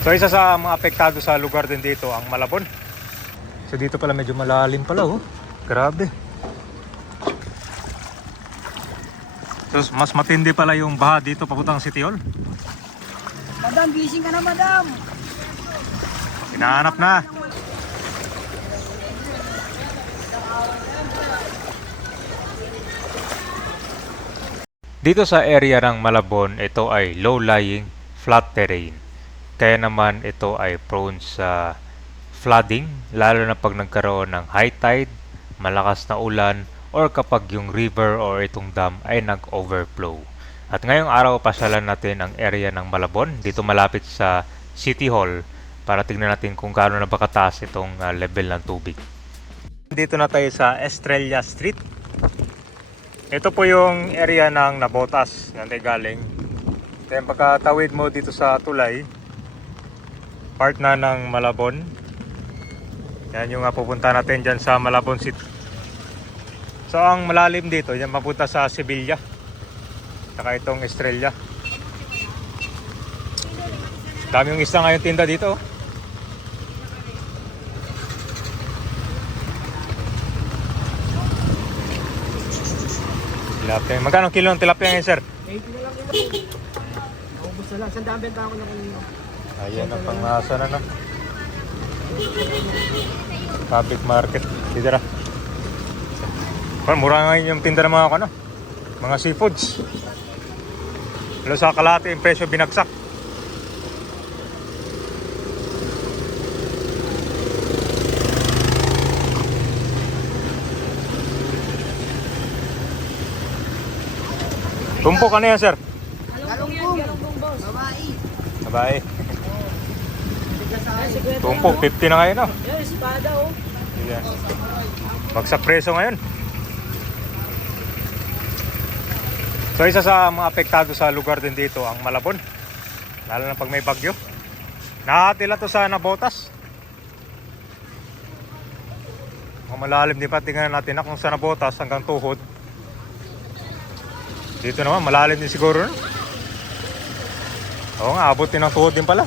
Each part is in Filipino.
So isa sa mga apektado sa lugar din dito ang Malabon. So dito pala medyo malalim pala oh. Grabe. So mas matindi pala yung baha dito papuntang City Hall. Madam, gising ka na, madam. Hinahanap na. Dito sa area ng Malabon, ito ay low-lying flat terrain. Kaya naman ito ay prone sa flooding, lalo na pag nagkaroon ng high tide, malakas na ulan, or kapag yung river or itong dam ay nag-overflow. At ngayong araw, pasyalan natin ang area ng Malabon, dito malapit sa City Hall, para tingnan natin kung gaano na ba kataas itong ah, level ng tubig. Dito na tayo sa Estrella Street. Ito po yung area ng Nabotas, yan tayo galing. Then pagkatawid mo dito sa tulay, part na ng Malabon. Yan yung uh, pupunta natin dyan sa Malabon City. So ang malalim dito, yan mapunta sa Sevilla. Saka itong Estrella. Dami yung isda ngayon tinda dito. oh. Tilapia. Magkano kilo ng tilapia ngayon, sir? 80 na lang. Naubos na lang. Sandaan benta ako na. Ayan ang pangasa na na. Public market. Dito na. Well, mura ngayon yung tinda ng mga ano, mga seafoods. Lalo sa kalate, yung presyo binagsak. Tumpok ano yan, sir? Galunggong. Galunggong, boss. Babae. Sabay. Tumpok, 50 na ngayon, no? Yan, espada, oh. Sige. Bagsak preso ngayon. So isa sa mga apektado sa lugar din dito ang Malabon. Lalo na pag may bagyo. Nakatila to sa Nabotas. Kung malalim din pa, tingnan natin na kung sa Nabotas hanggang tuhod. Dito naman, malalim din siguro. No? Oo nga, abot din ng tuhod din pala.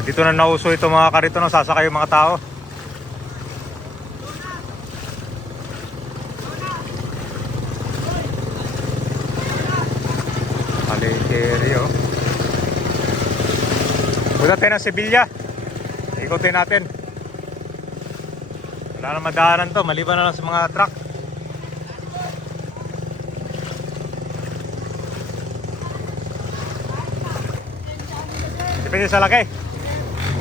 Dito na nauso ito mga karito no, sasakay yung mga tao. Area, oh. Punta tayo ng Sevilla. Ikutin natin. Wala na madaanan to, maliban na lang sa mga truck. Depende sa laki.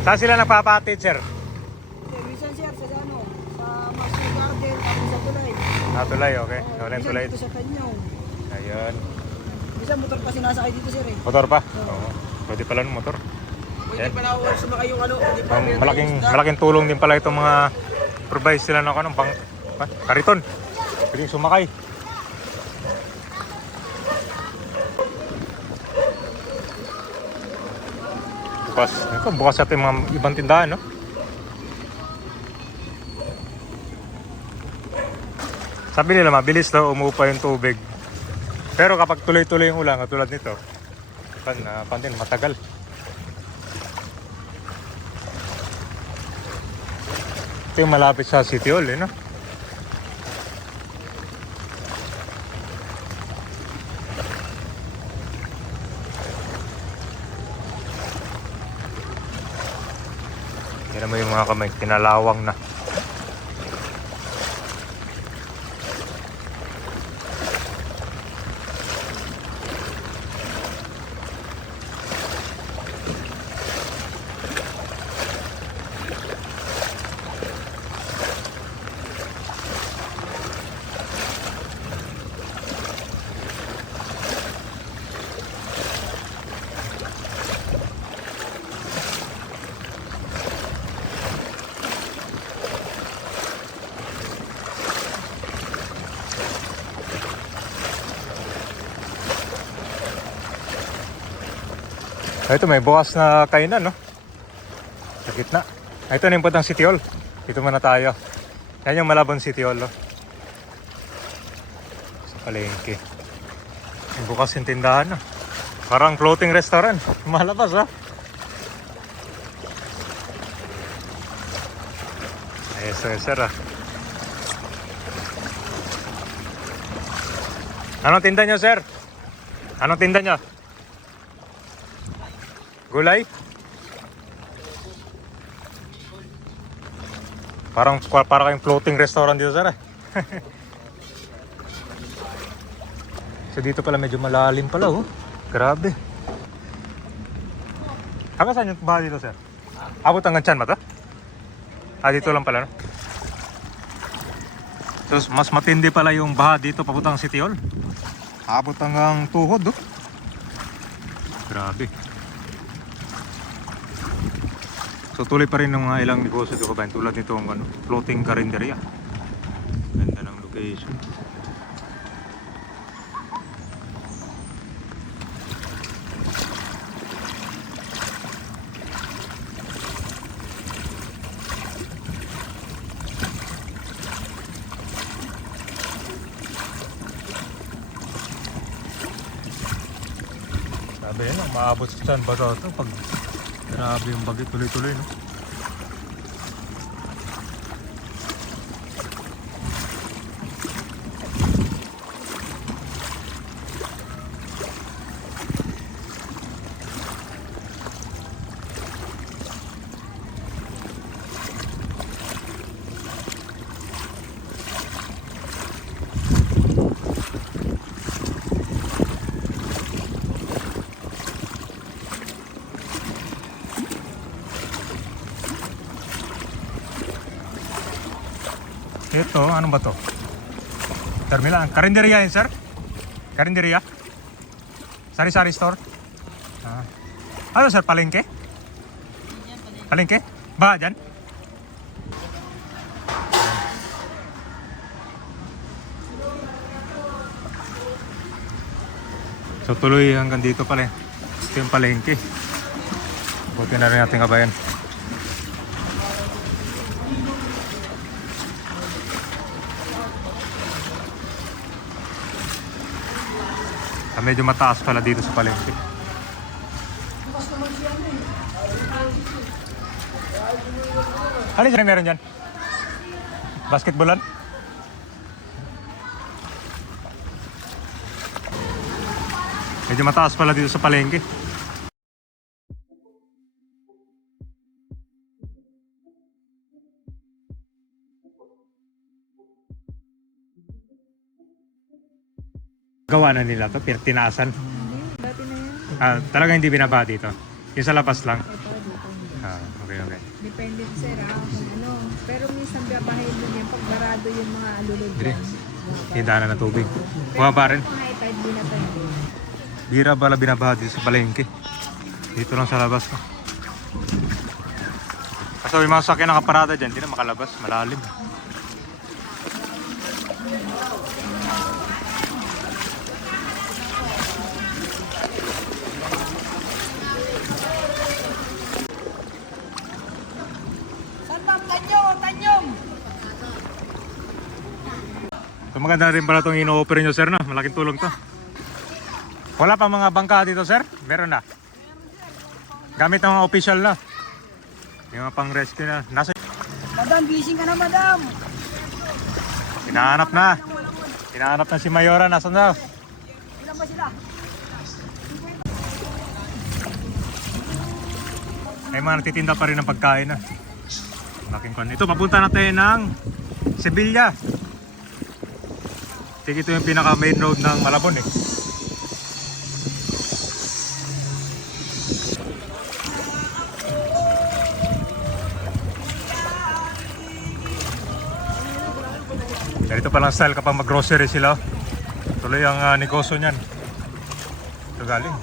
Saan sila nagpapatid, sir? Minsan, sir, sa ano, sa Maxi Garden, tapos sa tulay. Natulay, okay. Oh, Wala yung minsan tulay. dito sa Tanyong. Ayun. Minsan motor pa sinasakay dito, sir, eh. Motor pa? Oo. Pwede pala ng motor. Pwede pala ako sumakay yung ano. Pwede Ang malaking malaking tulong din pala itong mga provide sila ng anong pang pa- kariton. Pwedeng sumakay. Bukas, ito, bukas natin mga ibang tindahan, no? Sabi nila mabilis daw umupa yung tubig. Pero kapag tuloy-tuloy yung ulan, katulad nito, pan, uh, pan din, matagal. Ito yung malapit sa City Hall, eh, no? Mga kamay, kinalawang na. Ito may bukas na kainan, no? Sa gitna. Ah, Ito na yung Batang City Hall. Dito muna tayo. Yan yung Malabon City Hall, no? Sa palengke. Bukas yung tindahan na. Parang floating restaurant. Malabas ha. Ayos sir, sir ah. Anong tinda nyo sir? Anong tinda nyo? Gulay? Parang parang kayong floating restaurant dito sir ah. So dito pala medyo malalim pala oh. Grabe. Hanggang saan yung baha dito sir? Abot hanggang tiyan ba to? Ah dito lang pala no? So mas matindi pala yung baha dito papuntang City Hall. Abot hanggang tuhod oh. Grabe. So tuloy pa rin ng mga ilang negosyo dito kabayan tulad nitong ano, floating karinderya. Ganda ng location. Sabi yun, maabot sa tiyan ba ito pag grabe yung bagay tuloy-tuloy no? Ito, ano ba to? Terminal, karinderya yun sir? Karinderya? Sari-sari store? Ah. Ano sir, palengke? Palengke? Ba, dyan? So tuloy hanggang dito pala eh. Ito yung palengke. Buti na rin natin kabayan. Ah, medyo mataas pala dito sa palengke. Ano yung meron dyan? Basketballan? Medyo mataas pala dito sa palengke. Gawa na nila to, pin- tinaasan. Hindi, dati na yan. Ah, talaga hindi binaba dito. Yung sa labas lang. Ito, dito. Ah, okay, okay. Depende sir ha, kung ano. Pero minsan babahin mo yan pag barado yung mga alulod Dire. dyan. Na tubig. Bumaba rin. Kung high tide, di na pwede. Bira pala binabaha dito sa palengke. Dito lang sa labas. Kasi yung mga sakyan nakaparada dyan, hindi na makalabas. Malalim. Saan ba? Tanyong! Tanyong! So maganda rin pala itong ino-offer nyo sir na. Malaking tulong to. Wala pa mga bangka dito sir? Meron na. Gamit ng mga official na. Yung mga pang rescue na. Nasa Madam, gising ka na madam! Hinahanap na. Hinahanap na si Mayora. Nasaan daw? Ilan ba sila? Ay mga nagtitinda pa rin ng pagkain na. Laking kon. Ito, papunta na tayo ng Sevilla. Sige, ito yung pinaka main road ng Malabon eh. Ganito palang style kapag mag-grocery sila. Tuloy ang ah, negosyo niyan. Ito galing.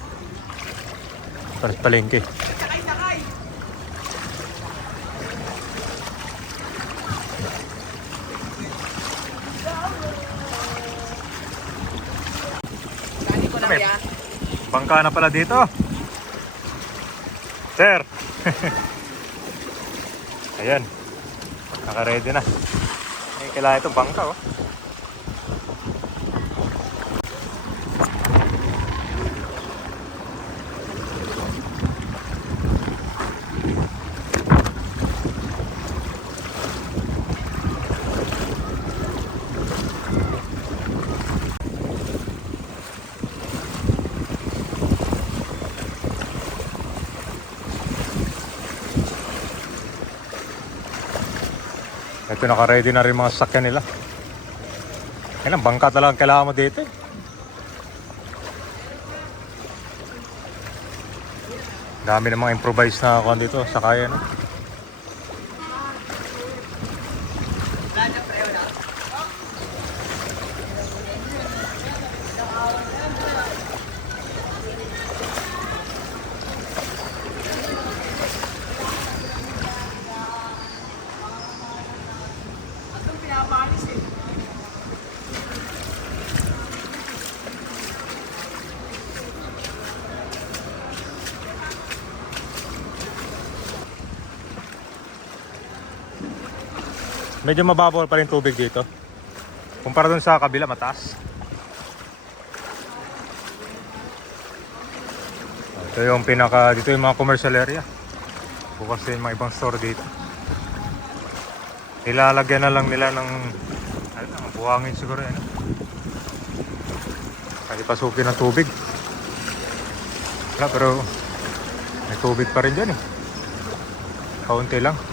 Palengke. Kani ko na May- kaya. Bangka na pala dito. Sir. Ayan. Naka-ready na. May kailangan itong bangka oh. Ito naka-ready na rin mga sasakyan nila. Kailan, bangka talagang kailangan mo dito eh. Dami ng mga improvised na kuhan dito sa kaya no? Medyo mababaw pa rin tubig dito. Kumpara dun sa kabila, mataas. Ito yung pinaka, dito yung mga commercial area. Bukas yung mga ibang store dito. Ilalagyan na lang nila ng, ano buhangin siguro yan. Pwede pasukin ng tubig. Wala, pero may tubig pa rin dyan eh. Kaunti lang.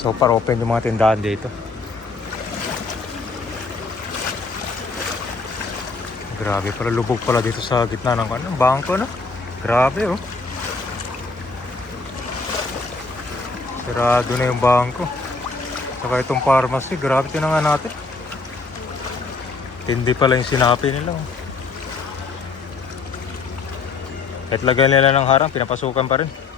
So far open yung mga tindahan dito. Grabe pala lubog pala dito sa gitna ng ano, bangko no. Grabe oh. Sarado na yung bangko. Saka itong pharmacy, grabe tinangan natin. Hindi pala yung sinapi nila. Oh. Kahit lagay nila ng harang, pinapasukan pa rin.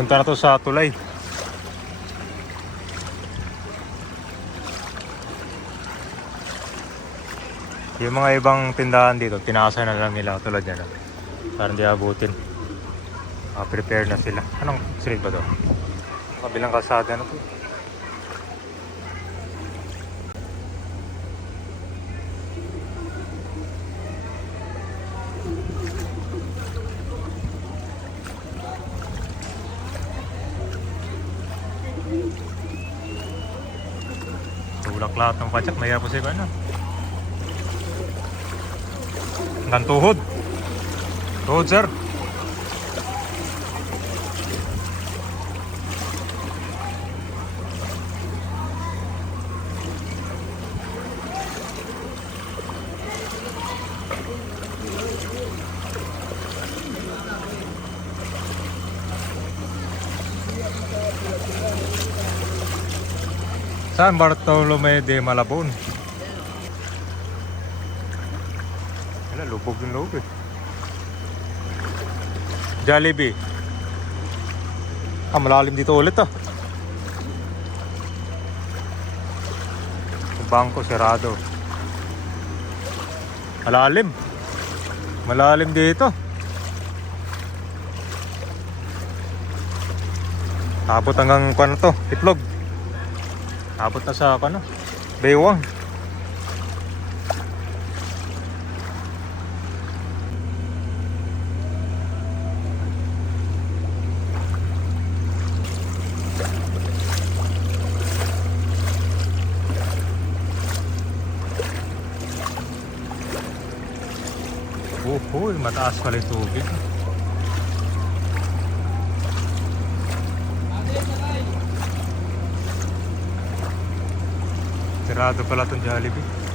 Napunta na to sa tulay. Yung mga ibang tindahan dito, tinakasay na lang nila tulad ah. Para hindi abutin. Ah, prepare na sila. Anong street ba to? Kabilang kalsada na to. Lahat ng pajak. Mahirap kasi ano. Hanggang tuhod. Tuhod, sir. San Bartolome de Malabon. Wala, lubog yung loob eh. Jollibee. Ah, malalim dito ulit ah. Bangko, serado. Malalim. Malalim dito. Abot hanggang ano to, itlog. Abot na sa ano? Baywang. Uhoy, mataas pala yung tubig. Sirado pala itong Jollibee.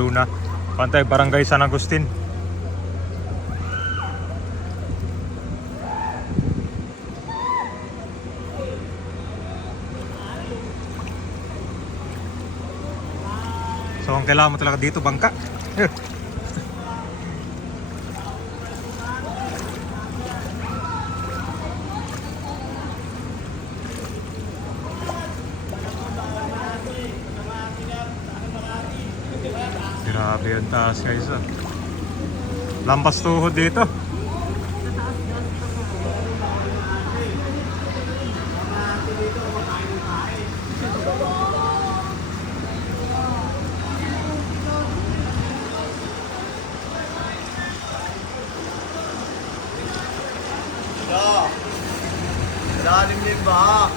Luna. Pantay Barangay San Agustin. So ang kailangan mo talaga dito bangka. Grabe ang taas guys ah. Lampas tuhod dito. Lalim din ba?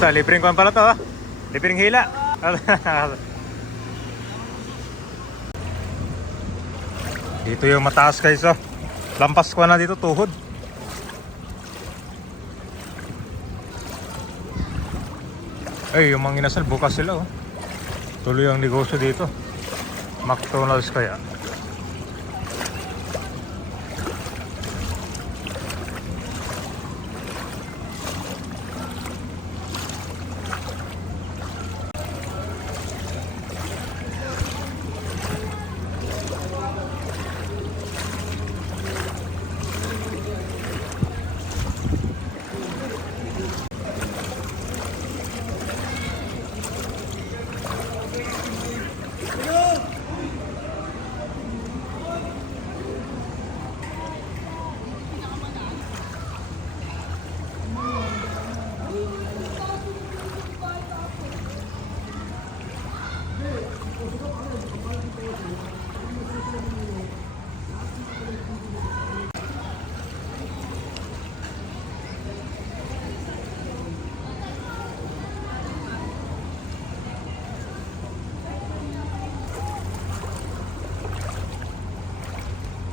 Bata, libreng kwan pala to ha. Libreng hila. dito yung mataas guys oh. Lampas ko na dito tuhod. Ay, yung mga inasal bukas sila oh. Tuloy ang negosyo dito. McDonald's kaya.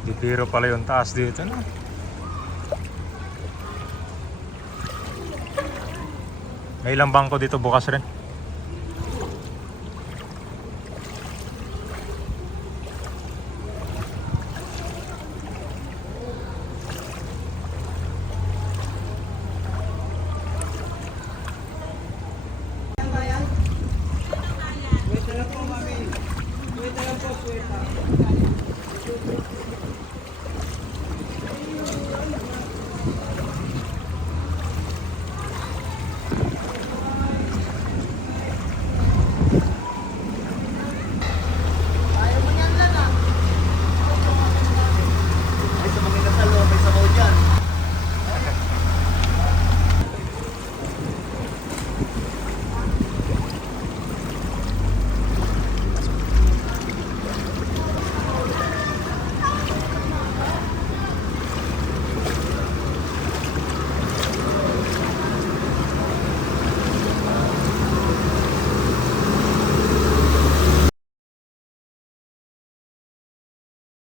Bibiro pala yung taas dito no? May ilang bangko dito bukas rin.